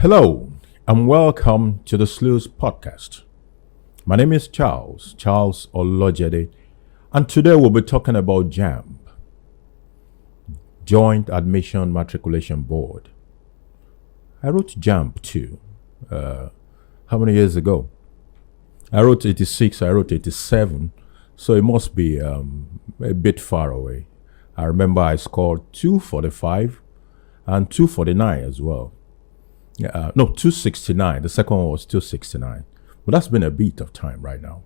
Hello, and welcome to the Sluice podcast. My name is Charles Olojede, and today we'll be talking about JAMB, Joint Admission Matriculation Board. I wrote JAMB too. How many years ago? I wrote 86, I wrote 87, so it must be a bit far away. I remember I scored 245 and 249 as well. No, 269. The second one was 269. But that's been a bit of time right now.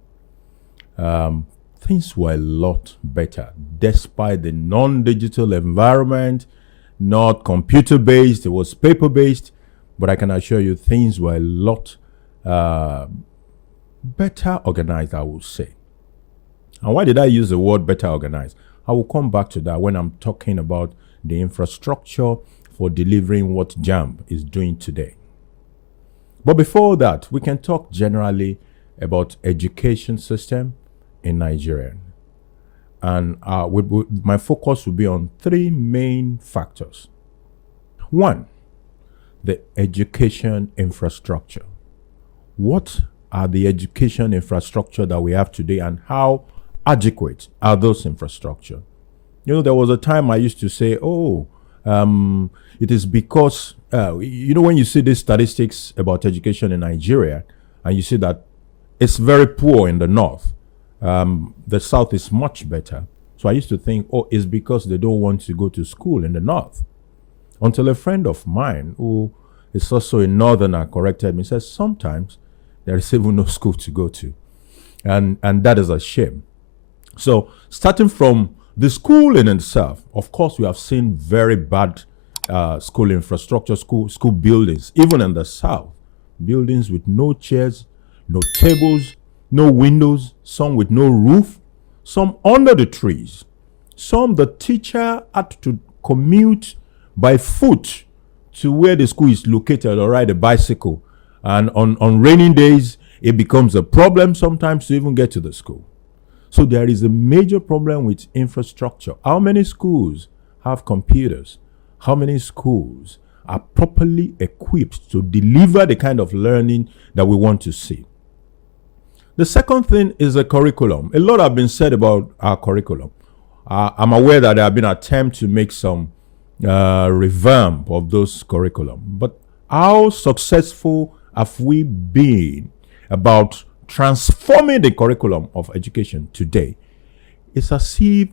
Things were a lot better despite the non-digital environment, not computer-based. It was paper-based. But I can assure you things were a lot better organized, I would say. And why did I use the word better organized? I will come back to that when I'm talking about the infrastructure for delivering what JAMB is doing today. But before that, we can talk generally about education system in Nigeria. And my focus will be on three main factors. One, the education infrastructure. What are the education infrastructure that we have today, and how adequate are those infrastructure? There was a time I used to say, it is because, when you see these statistics about education in Nigeria, and you see that it's very poor in the north, the south is much better. So I used to think, it's because they don't want to go to school in the north. Until a friend of mine, who is also a northerner, corrected me, says sometimes there is even no school to go to. And that is a shame. So starting from the school in itself, of course, we have seen very bad school infrastructure, school buildings, even in the south. Buildings with no chairs, no tables, no windows, some with no roof, some under the trees. Some the teacher had to commute by foot to where the school is located or ride a bicycle. And on rainy days, it becomes a problem sometimes to even get to the school. So there is a major problem with infrastructure. How many schools have computers? How many schools are properly equipped to deliver the kind of learning that we want to see? The second thing is the curriculum. A lot have been said about our curriculum. I'm aware that there have been attempts to make some revamp of those curriculum. But how successful have we been about transforming the curriculum of education today? It's as if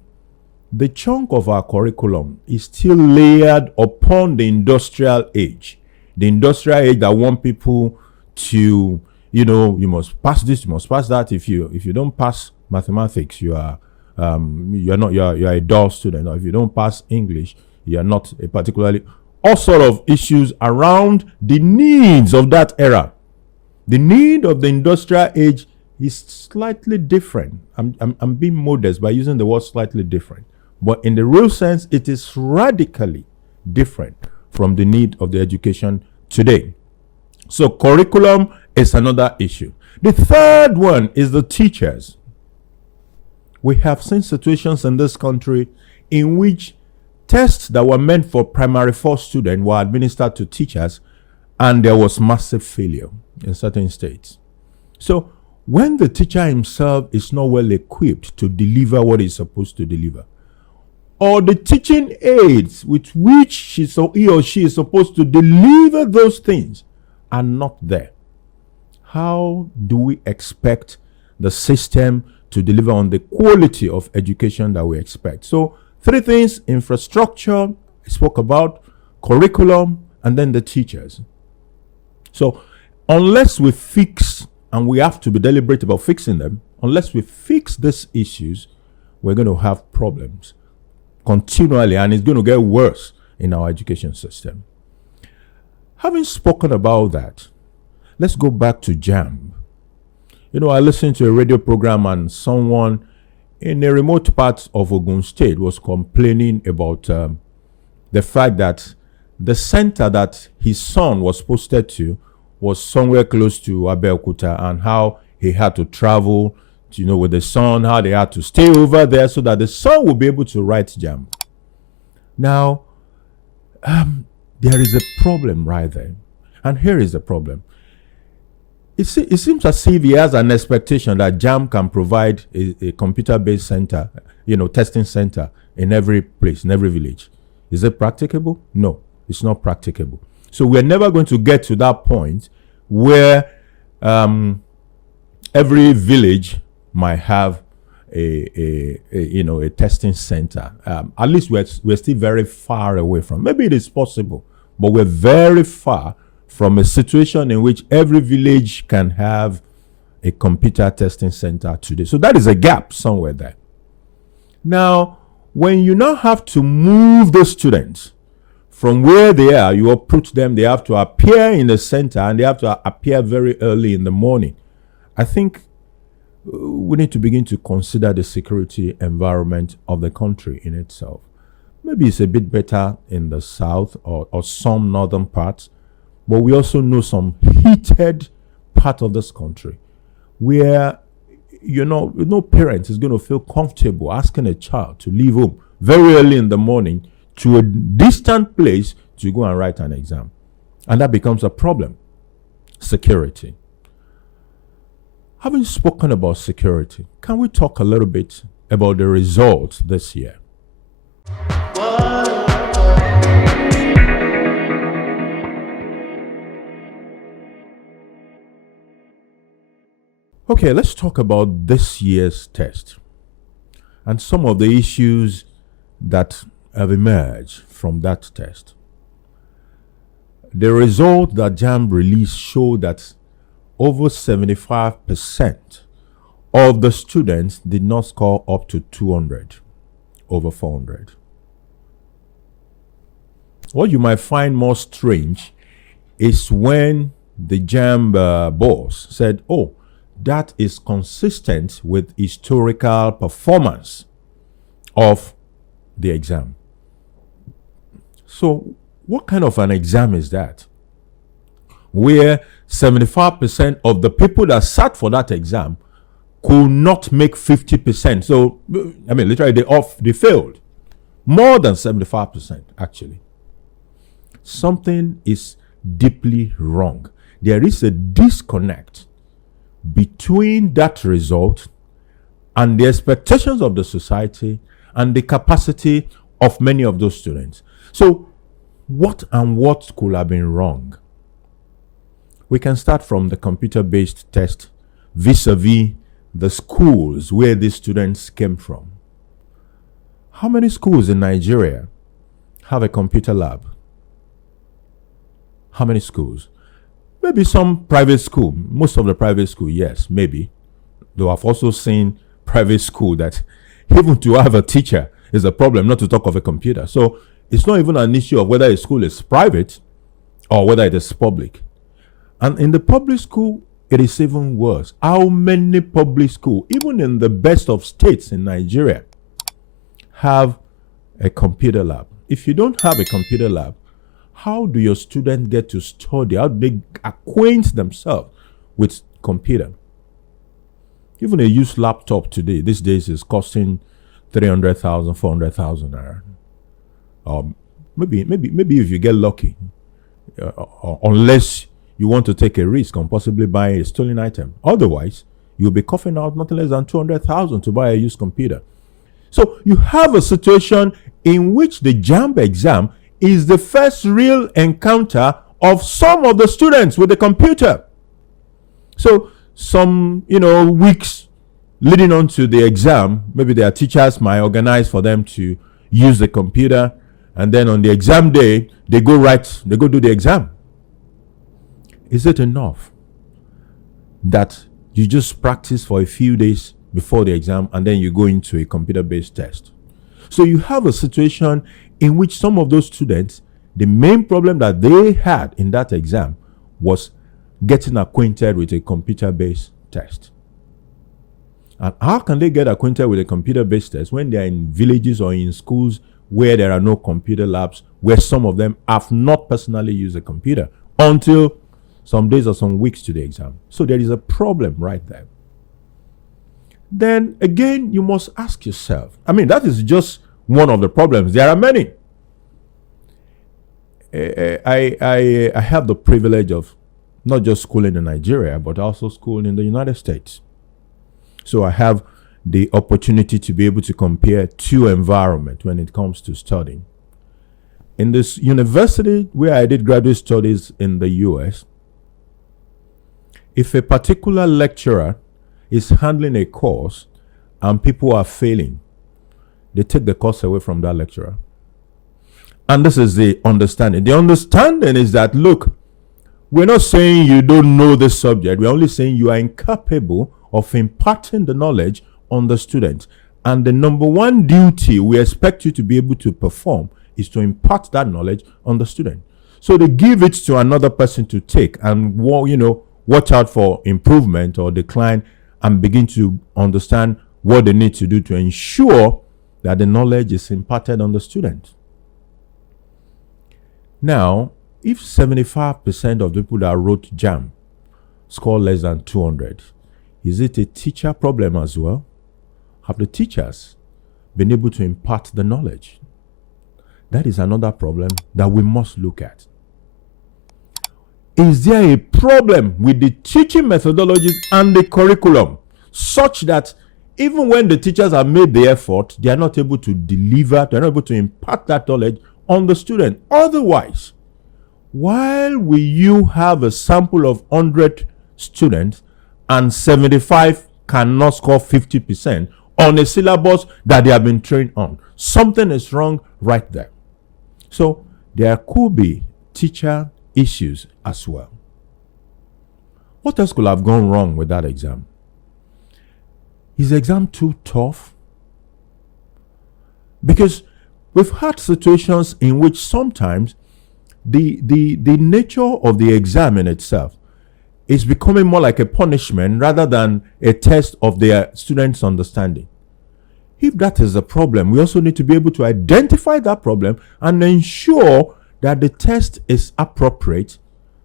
the chunk of our curriculum is still layered upon the industrial age. The industrial age that want people to, you must pass this, you must pass that. If you don't pass mathematics, you're a dull student. Or if you don't pass English, you are not a particularly, all sort of issues around the needs of that era. The need of the industrial age is slightly different. I'm being modest by using the word slightly different. But in the real sense, it is radically different from the need of the education today. So curriculum is another issue. The third one is the teachers. We have seen situations in this country in which tests that were meant for primary 4 students were administered to teachers, and there was massive failure in certain states. So when the teacher himself is not well equipped to deliver what he's supposed to deliver, or the teaching aids with which he or she is supposed to deliver those things are not there, how do we expect the system to deliver on the quality of education that we expect? So 3 things: infrastructure, I spoke about, curriculum, and then the teachers. So unless we fix, and we have to be deliberate about fixing them, unless we fix these issues, we're going to have problems continually, and it's going to get worse in our education system. Having spoken about that, let's go back to JAMB. I listened to a radio program, and someone in a remote part of Ogun State was complaining about the fact that the center that his son was posted to was somewhere close to Abeokuta, and how he had to travel with the son, how they had to stay over there so that the son will be able to write JAMB. Now, there is a problem right there. And here is the problem. It seems as if he has an expectation that JAMB can provide a computer-based center, testing center in every place, in every village. Is it practicable? No, it's not practicable. So we're never going to get to that point where every village might have a testing center. At least we're still very far away from. Maybe it is possible, but we're very far from a situation in which every village can have a computer testing center today. So that is a gap somewhere there. Now, when you now have to move those students from where they are, you uproot them, they have to appear in the center, and they have to appear very early in the morning. I think we need to begin to consider the security environment of the country in itself. Maybe it's a bit better in the south or some northern parts, but we also know some heated part of this country where, no parent is going to feel comfortable asking a child to leave home very early in the morning to a distant place to go and write an exam. And that becomes a problem. Security. Having spoken about security, can we talk a little bit about the results this year? Okay, let's talk about this year's test and some of the issues that have emerged from that test. The result that JAMB released showed that over 75% of the students did not score up to 200 over 400. What you might find more strange is when the JAMB boss said, oh, that is consistent with historical performance of the exam. So what kind of an exam is that? Where 75% of the people that sat for that exam could not make 50%. So, literally they failed. More than 75%, actually. Something is deeply wrong. There is a disconnect between that result and the expectations of the society and the capacity of many of those students. So, what could have been wrong? We can start from the computer-based test vis-a-vis the schools where these students came from. How many schools in Nigeria have a computer lab? How many schools? Maybe some private school. Most of the private school, yes, maybe. Though I've also seen private school that even to have a teacher is a problem, not to talk of a computer. So it's not even an issue of whether a school is private or whether it is public. And in the public school, it is even worse. How many public schools, even in the best of states in Nigeria, have a computer lab? If you don't have a computer lab, how do your students get to study? How do they acquaint themselves with computer? Even a used laptop today, these days, is costing 300,000, 400,000 naira. Maybe if you get lucky, unless you want to take a risk on possibly buying a stolen item. Otherwise, you'll be coughing out nothing less than 200,000 to buy a used computer. So you have a situation in which the JAMB exam is the first real encounter of some of the students with the computer. So some, weeks leading on to the exam, maybe their teachers might organize for them to use the computer, and then on the exam day, they go do the exam. Is it enough that you just practice for a few days before the exam and then you go into a computer-based test? So you have a situation in which some of those students, the main problem that they had in that exam was getting acquainted with a computer-based test. And how can they get acquainted with a computer-based test when they are in villages or in schools where there are no computer labs, where some of them have not personally used a computer until some days or some weeks to the exam? So there is a problem right there. Then again, you must ask yourself, that is just one of the problems. There are many. I have the privilege of not just schooling in Nigeria, but also schooling in the United States. So I have the opportunity to be able to compare two environments when it comes to studying. In this university where I did graduate studies in the US, if a particular lecturer is handling a course and people are failing, they take the course away from that lecturer. And this is the understanding. The understanding is that, look, we're not saying you don't know the subject. We're only saying you are incapable of imparting the knowledge on the student. And the number one duty we expect you to be able to perform is to impart that knowledge on the student. So they give it to another person to take and, watch out for improvement or decline and begin to understand what they need to do to ensure that the knowledge is imparted on the student. Now, if 75% of the people that wrote JAMB score less than 200, is it a teacher problem as well? Have the teachers been able to impart the knowledge? That is another problem that we must look at. Is there a problem with the teaching methodologies and the curriculum such that even when the teachers have made the effort, they are not able to deliver, they are not able to impart that knowledge on the student? Otherwise, while will you have a sample of 100 students and 75 cannot score 50% on a syllabus that they have been trained on? Something is wrong right there. So there could be teacher issues as well. What else could have gone wrong with that exam? Is the exam too tough? Because we've had situations in which sometimes the nature of the exam in itself is becoming more like a punishment rather than a test of their students' understanding. If that is a problem, we also need to be able to identify that problem and ensure that the test is appropriate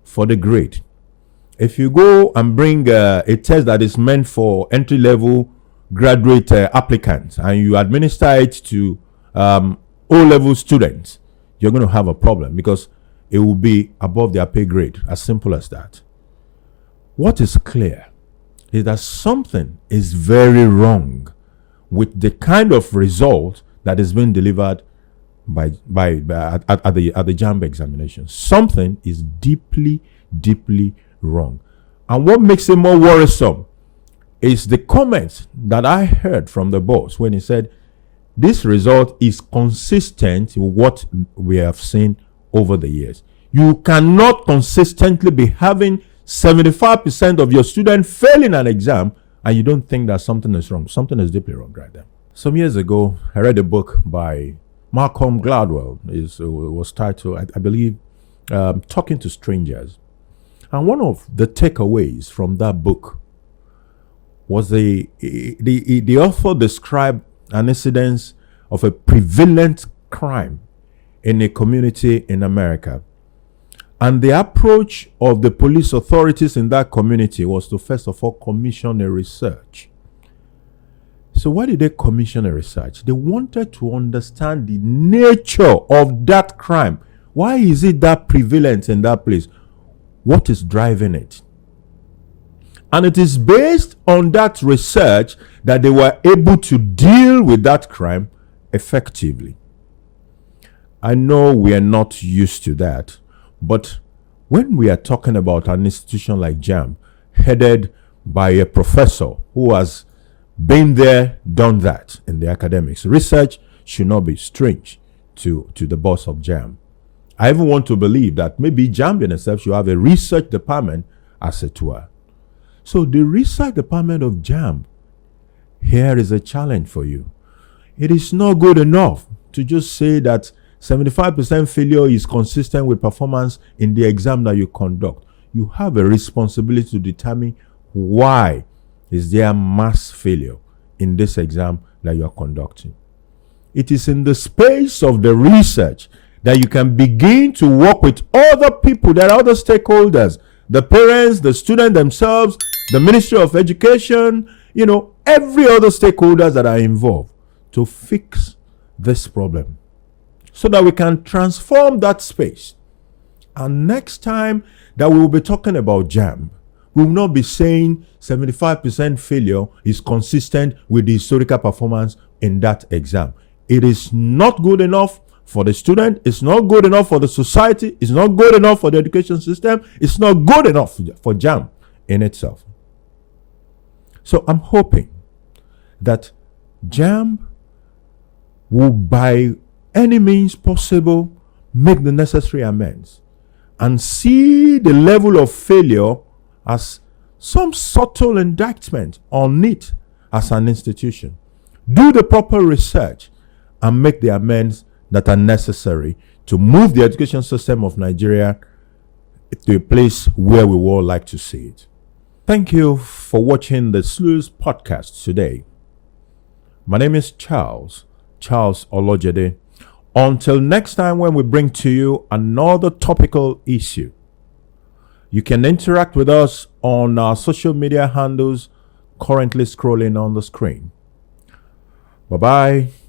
for the grade. If you go and bring a test that is meant for entry-level graduate applicants and you administer it to O-level students, you're going to have a problem because it will be above their pay grade. As simple as that. What is clear is that something is very wrong with the kind of result that is being delivered at the JAMB examination. Something is deeply, deeply wrong. And what makes it more worrisome is the comments that I heard from the boss when he said, this result is consistent with what we have seen over the years. You cannot consistently be having 75% of your students failing an exam and you don't think that something is wrong. Something is deeply wrong right there. Some years ago, I read a book by Malcolm Gladwell. It was titled, I believe, Talking to Strangers. And one of the takeaways from that book was the author described an incident of a prevalent crime in a community in America. And the approach of the police authorities in that community was to first of all commission a research. So why did they commission a research? They wanted to understand the nature of that crime. Why is it that prevalent in that place? What is driving it? And it is based on that research that they were able to deal with that crime effectively. I know we are not used to that, but when we are talking about an institution like JAMB, headed by a professor who has been there, done that in the academics, research should not be strange to the boss of JAMB. I even want to believe that maybe JAMB in itself should have a research department as it were. So the research department of JAMB, here is a challenge for you. It is not good enough to just say that 75% failure is consistent with performance in the exam that you conduct. You have a responsibility to determine why is there mass failure in this exam that you are conducting. It is in the space of the research that you can begin to work with other people, there are other stakeholders, the parents, the student themselves, the Ministry of Education, every other stakeholders that are involved to fix this problem so that we can transform that space And next time that we will be talking about JAMB, we will not be saying 75% failure is consistent with the historical performance in that exam. It is not good enough for the student. It's not good enough for the society. It's not good enough for the education system. It's not good enough for JAMB in itself. So I'm hoping that JAMB will, by any means possible, make the necessary amends and see the level of failure as some subtle indictment on it as an institution. Do the proper research and make the amends that are necessary to move the education system of Nigeria to a place where we would all like to see it. Thank you for watching the Sluice podcast today. My name is Charles Olojede. Until next time when we bring to you another topical issue, you can interact with us on our social media handles currently scrolling on the screen. Bye-bye.